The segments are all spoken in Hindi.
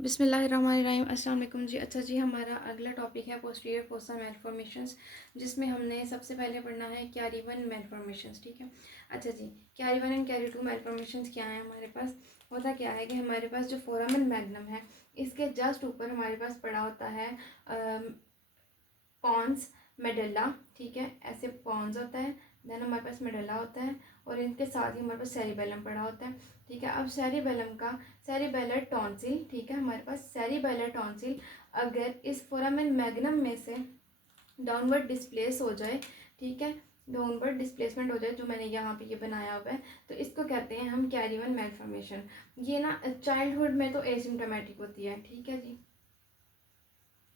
बिस्मिल्लाहिर्रहमानिर्रहीम। अस्सलाम वालेकुम जी। अच्छा जी, हमारा अगला टॉपिक है पोस्टीरियर फोसा मैलफॉर्मेशंस, जिसमें हमने सबसे पहले पढ़ना है कैरी वन मैलफॉर्मेशंस। ठीक है। अच्छा जी, Chiari one and Chiari two malformations क्या है हमारे पास? होता क्या है कि हमारे पास जो फोरामन मैग्नम है, इसके जस्ट ऊपर हमारे पास पड़ा होता है पॉन्स मेडल्ला। ठीक है, ऐसे पॉन्स होता है, देन हमारे पास मेडल्ला होता है, और इनके साथ ही हमारे पास सेरिबेलम पड़ा होता है। ठीक है, अब सेरिबेलम का सेरिबेलर टॉन्सिल, ठीक है, हमारे पास सेरिबेलर टॉन्सिल अगर इस फोरामेन मैग्नम में से डाउनवर्ड डिस्प्लेस हो जाए, ठीक है, डाउनवर्ड डिस्प्लेसमेंट हो जाए, जो मैंने यहाँ पे ये बनाया हुआ है, तो इसको कहते हैं हम कैरी वन मैलफॉर्मेशन। ये ना चाइल्डहुड में तो एसिम्टोमेटिक होती है, ठीक है जी,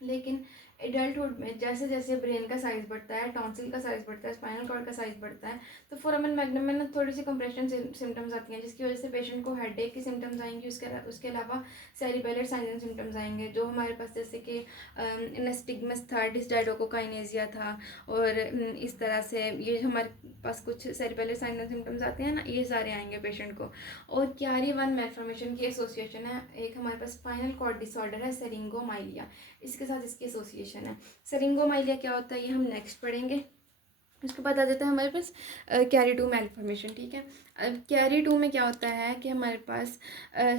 लेकिन एडल्टहुड में जैसे जैसे ब्रेन का साइज़ बढ़ता है, टॉन्सिल का साइज़ बढ़ता है, स्पाइनल कॉर्ड का साइज़ बढ़ता है, तो फोरामन मैग्नम में ना थोड़ी सी कंप्रेशन सिम्टम्स आती हैं, जिसकी वजह से पेशेंट को हेडेक की सिम्टम्स आएंगी। उसके अलावा सेरिबेलर साइंस एंड सिम्टम्स आएंगे, जो हमारे पास जैसे कि निस्टिग्मस था, डिस्डाइडोकोकाइनेसिया था, और इस तरह से ये हमारे पास कुछ सेरिबेलर साइंस एंड सिम्टम्स आते हैं ना, ये सारे आएंगे पेशेंट को। और कैरी वन मैलफॉर्मेशन की एसोसिएशन है, एक हमारे पास स्पाइनल कॉर्ड डिसऑर्डर है सेरिंगोमाइलिया, इसके साथ इसकी एसोसिएशन है। सेरिंगोमाइलिया क्या होता है ये हम नेक्स्ट पढ़ेंगे। उसके बाद आ जाता है हमारे पास कैरी टू मैलफॉर्मेशन। ठीक है, अब कैरी टू में क्या होता है कि हमारे पास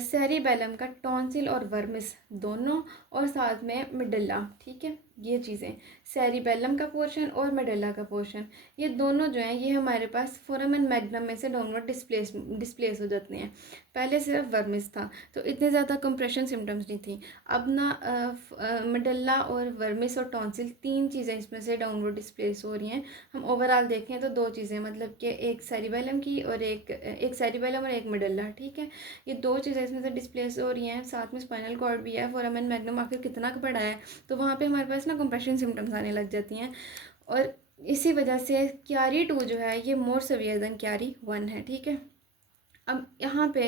सेरिबेलम का टॉन्सिल और वर्मिस दोनों, और साथ में मेडल्ला, ठीक है, ये चीज़ें, सेरिबेलम का पोर्शन और मेडल्ला का पोर्शन, ये दोनों जो हैं ये हमारे पास फोरामेन मैग्नम में से डाउनवर्ड डिस्प्लेस हो जाते हैं। पहले सिर्फ वर्मिस था तो इतने ज़्यादा कंप्रेशन सिम्टम्स नहीं थी। अब ना मेडल्ला और वर्मिस और टॉन्सिल, तीन चीज़ें इसमें से डाउनवर्ड डिस्प्लेस हो रही हैं। हम ओवरऑल देखें तो दो चीज़ें, मतलब कि एक सेरिबेलम की और एक सेरिबेलम और एक मेडल्ला। ठीक है, ये दो चीज़ें इसमें से डिस्प्लेस हो रही हैं, साथ में स्पाइनल कॉर्ड भी है। फोरामेन मैग्नम आखिर कितना का पड़ा है, तो वहाँ पे हमारे पास ना कंप्रेशन सिम्टम्स आने लग जाती हैं, और इसी वजह से क्यारी टू जो है ये मोर सवियर देन क्यारी वन है। ठीक है, अब यहाँ पे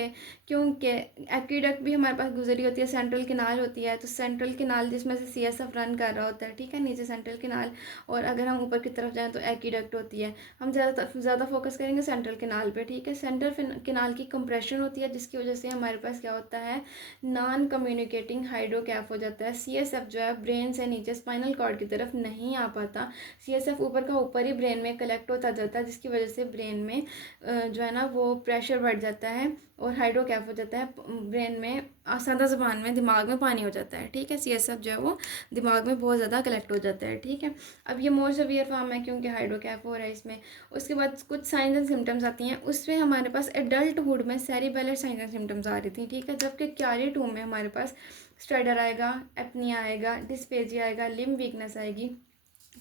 क्योंकि एक्वीडक्ट भी हमारे पास गुजरी होती है, सेंट्रल किनाल होती है, तो सेंट्रल किनाल जिसमें से सीएसएफ रन कर रहा होता है, ठीक है, नीचे सेंट्रल किनाल, और अगर हम ऊपर की तरफ जाएं तो एक्वीडक्ट होती है। हम ज़्यादा फोकस करेंगे सेंट्रल किनाल पे। ठीक है, सेंट्रल किनाल की कंप्रेशन होती है, जिसकी वजह से हमारे पास क्या होता है, नॉन कम्युनिकेटिंग हाइड्रोकैफ हो जाता है। सीएसएफ जो है ब्रेन से नीचे स्पाइनल कॉर्ड की तरफ नहीं आ पाता, सीएसएफ ऊपर का ऊपर ही ब्रेन में कलेक्ट होता जाता है, जिसकी वजह से ब्रेन में जो है ना वो प्रेशर बढ़ जाता है और हाइड्रोकैफ हो जाता है ब्रेन में, सादा ज़बान में दिमाग में पानी हो जाता है। ठीक है, सीएसएफ जो है वो दिमाग में बहुत ज़्यादा कलेक्ट हो जाता है। ठीक है, अब ये मोर सीवियर फॉर्म है क्योंकि हाइड्रोकैफ हो रहा है इसमें। उसके बाद कुछ साइंस एंड सिम्टम्स आती हैं, उसमें हमारे पास एडल्टहुड में सेरिबेलर साइंस एंड सिम्टम्स आ रही थी। ठीक है, जबकि क्यारी टू में हमारे पास स्टडर आएगा, एपनिया आएगा, डिस्पेजिया आएगा, लिम्ब वीकनेस आएगी।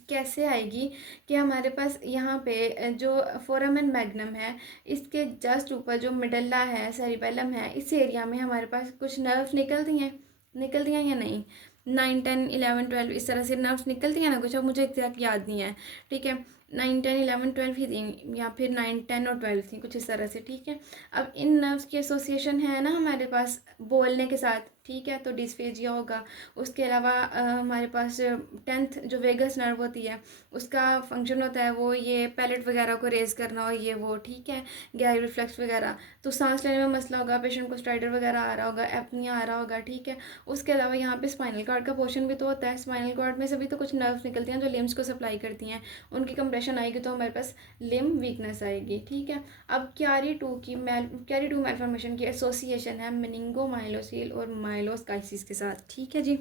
कैसे आएगी कि हमारे पास यहाँ पे जो फोरामेन मैग्नम है, इसके जस्ट ऊपर जो मेडल्ला है, सेरिबेलम है, इस एरिया में हमारे पास कुछ नर्व्स निकलती हैं या नहीं, 9, 10, 11, 12 इस तरह से नर्व्स निकलती हैं ना कुछ, अब मुझे एग्जैक्ट याद नहीं है। ठीक है, 9, 10, 11, 12 ही थी, या फिर 9, 10 और 12 थी, कुछ इस तरह से। ठीक है, अब इन नर्व्स की एसोसिएशन है ना हमारे पास बोलने के साथ। ठीक है, तो डिस्फेजिया होगा। उसके अलावा हमारे पास 10th जो वेगस नर्व होती है, उसका फंक्शन होता है वो ये पैलेट वगैरह को रेज करना, और ये वो, ठीक है, गैर रिफ्लेक्स वगैरह, तो सांस लेने में मसला होगा, पेशेंट को स्ट्राइडर वगैरह आ रहा होगा, एपनिया आ रहा होगा। ठीक है, उसके अलावा यहाँ पे स्पाइनल कॉर्ड का पोर्शन भी तो होता है, स्पाइनल कॉर्ड में से भी तो कुछ नर्व्स निकलती हैं जो लिम्स को सप्लाई करती हैं, उनकी कंप्रेशन आएगी तो हमारे पास लिम्ब वीकनेस आएगी। ठीक है, अब क्यारी टू मैलफॉर्मेशन की एसोसिएशन है मेनिंगोमाइलोसिल और माइलोस्काइसिस के साथ। ठीक है जी,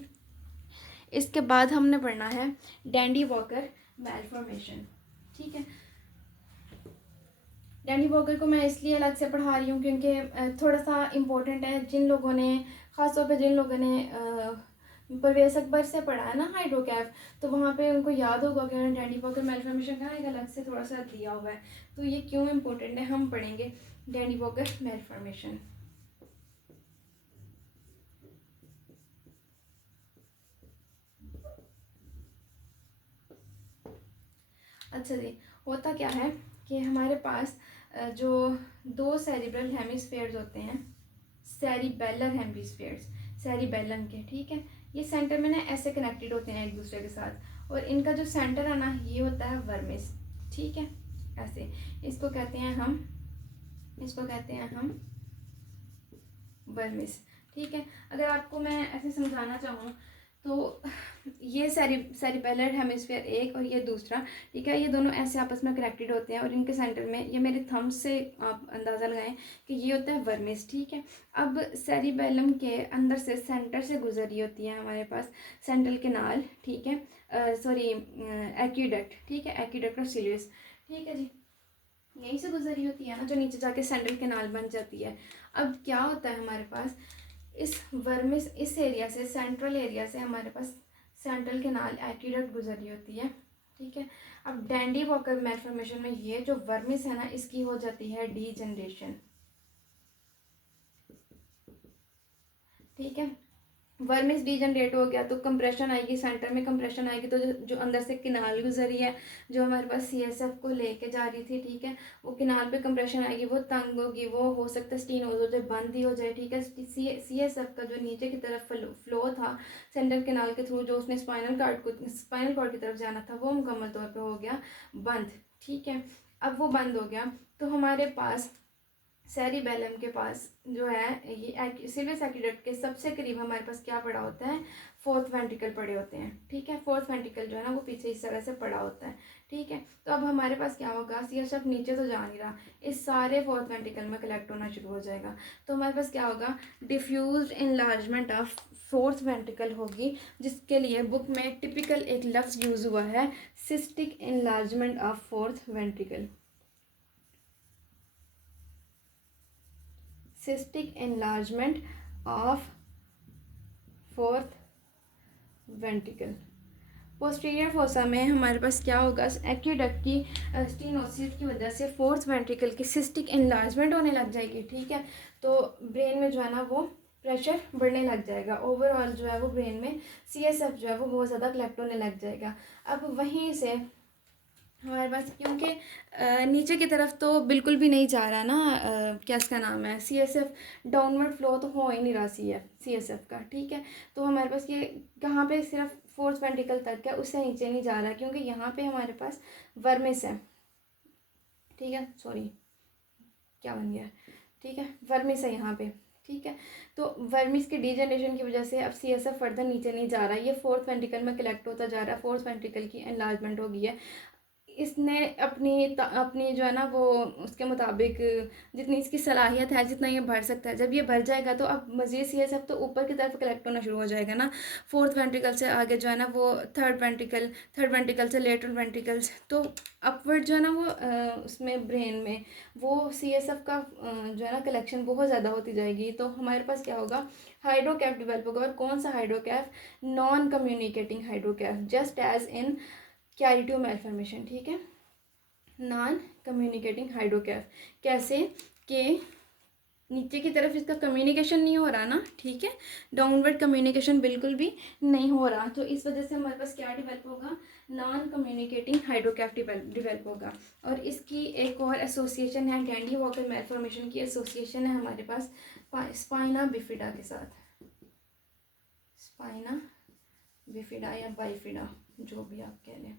इसके बाद हमने पढ़ना है डैंडी वॉकर मैलफॉर्मेशन। ठीक है, डैंडी वॉकर को मैं इसलिए अलग से पढ़ा रही हूँ क्योंकि थोड़ा सा इम्पोर्टेंट है, जिन लोगों ने ख़ासतौर पे जिन लोगों ने परवेज़ अकबर से पढ़ा है ना हाइड्रोकैफ, तो वहाँ पे उनको याद होगा कि उन्होंने डैंडी वॉकर मैलफॉर्मेशन का एक अलग से थोड़ा सा दिया हुआ है, तो ये क्यों इम्पोर्टेंट है हम पढ़ेंगे डैंडी वॉकर मैलफॉर्मेशन। अच्छा जी, होता क्या है कि हमारे पास जो दो सेरिब्रल हेमिस्फेयर्स होते हैं, सेरिबेलर हेमिस्फेयर्स, सेरिबेलम के, ठीक है, ये सेंटर में ना ऐसे कनेक्टेड होते हैं एक दूसरे के साथ, और इनका जो सेंटर है ना ये होता है वर्मिस। ठीक है, ऐसे इसको कहते हैं हम वर्मिस। ठीक है। अगर आपको मैं ऐसे समझाना चाहूँ तो ये सेरिबेलर हेमिस्फीयर एक और ये दूसरा, ठीक है, ये दोनों ऐसे आपस में कनेक्टेड होते हैं और इनके सेंटर में, ये मेरे थंब से आप अंदाज़ा लगाएं कि ये होता है वर्मिस, ठीक है। अब सेरिबेलम के अंदर से सेंटर से गुजर रही होती है हमारे पास सेंट्रल केनाल, ठीक है, सॉरी एक्यूडक्ट, ठीक है, एक्यूडक्ट ऑफ सिलियस, ठीक है जी, यहीं से गुजर रही होती है ना, जो नीचे जाके सेंट्रल केनाल बन जाती है। अब क्या होता है हमारे पास इस वर्मिस, इस एरिया से, सेंट्रल एरिया से हमारे पास सेंट्रल केनाल एक्यूडक्ट गुजर रही होती है, ठीक है। अब डैंडी वॉकर मैल्फॉर्मेशन में ये जो वर्मिस है ना, इसकी हो जाती है डीजनरेशन, ठीक है। वर्मिस डीजनरेट हो गया तो कंप्रेशन आएगी, सेंटर में कंप्रेशन आएगी, तो जो अंदर से किनाल गुजरी है, जो हमारे पास सीएसएफ को लेके जा रही थी, ठीक है, वो किनाल पे कंप्रेशन आएगी, वो तंग होगी, वो हो सकता है स्टीनोज हो जाए, बंद ही हो जाए, ठीक है। सीएसएफ का जो नीचे की तरफ फ्लो था सेंट्रल किनाल के थ्रू, जो उसने स्पाइनल कॉर्ड की तरफ जाना था, वो मुकम्मल तौर पर हो गया बंद, ठीक है। अब वो बंद हो गया तो हमारे पास सेरिबेलम के पास जो है ये सिलियस एक्यूडक्ट के सबसे करीब हमारे पास क्या पड़ा होता है, फोर्थ वेंट्रिकल पड़े होते हैं, ठीक है। फोर्थ वेंट्रिकल जो है ना वो पीछे इस तरह से पड़ा होता है, ठीक है। तो अब हमारे पास क्या होगा, सीएसएफ नीचे तो जा नहीं रहा, इस सारे फोर्थ वेंट्रिकल में कलेक्ट होना शुरू हो जाएगा। तो हमारे पास क्या होगा, diffuse enlargement of fourth ventricle होगी, जिसके लिए बुक में टिपिकल एक लफ्ज़ यूज़ हुआ है, cystic enlargement of fourth ventricle, cystic enlargement of fourth ventricle. Posterior fossa में हमारे पास क्या होगा, एक्यूडक्ट की स्टीनोसिस की वजह से फोर्थ वेंट्रिकल की सिस्टिक एनलार्जमेंट होने लग जाएगी, ठीक है। तो ब्रेन में जो है ना वो प्रेशर बढ़ने लग जाएगा, ओवरऑल जो है वो ब्रेन में सीएसएफ जो है वो बहुत ज़्यादा कलेक्ट होने लग जाएगा। अब वहीं से हमारे पास, क्योंकि नीचे की तरफ तो बिल्कुल भी नहीं जा रहा ना, क्या इसका नाम है, सीएसएफ, डाउनवर्ड फ्लो तो हो ही नहीं रहा सीएसएफ का, ठीक है। तो हमारे पास ये कहाँ पे सिर्फ फोर्थ वेंट्रिकल तक है, उससे नीचे नहीं जा रहा, क्योंकि यहाँ पे हमारे पास वर्मिस है, ठीक है, सॉरी क्या बन गया, ठीक है, वर्मिस है यहाँ पे, ठीक है। तो वर्मिस के डीजनरेशन की वजह से अब सीएसएफ फर्दर नीचे नहीं जा रहा, ये फोर्थ वेंट्रिकल में कलेक्ट होता जा रहा है, फोर्थ वेंट्रिकल की एनलार्जमेंट हो गई है। इसने अपनी जो है ना वो उसके मुताबिक जितनी इसकी सलाहियत है, जितना ये भर सकता है, जब ये भर जाएगा तो अब मज़ीद सी सब तो ऊपर की तरफ कलेक्ट होना शुरू हो जाएगा ना, फोर्थ वेंट्रिकल से आगे जो है ना वो थर्ड वेंट्रिकल से लेटरल वेंट्रिकल्स, तो अपवर्ड जो है ना वो उसमें ब्रेन में वो सी एस एफ का जो है ना कलेक्शन बहुत ज़्यादा होती जाएगी। तो हमारे पास क्या होगा, हाइड्रोकैफ डेवलप होगा। और कौन सा hydroceph, non communicating hydroceph, just as in Chiari two malformation, ठीक है, नॉन कम्युनिकेटिंग हाइड्रोकैफ। कैसे कि नीचे की तरफ इसका कम्युनिकेशन नहीं हो रहा ना, ठीक है, डाउनवर्ड कम्युनिकेशन बिल्कुल भी नहीं हो रहा, तो इस वजह से हमारे पास क्या डेवलप होगा, नॉन कम्युनिकेटिंग हाइड्रोकैफ डेवलप होगा। और इसकी एक और एसोसिएशन है, डैंडी वॉकर मैल्फॉर्मेशन की एसोसिएशन है हमारे पास स्पाइना बिफिडा के साथ, स्पाइना बिफिडा या बाइफिडा जो भी आप कह लें।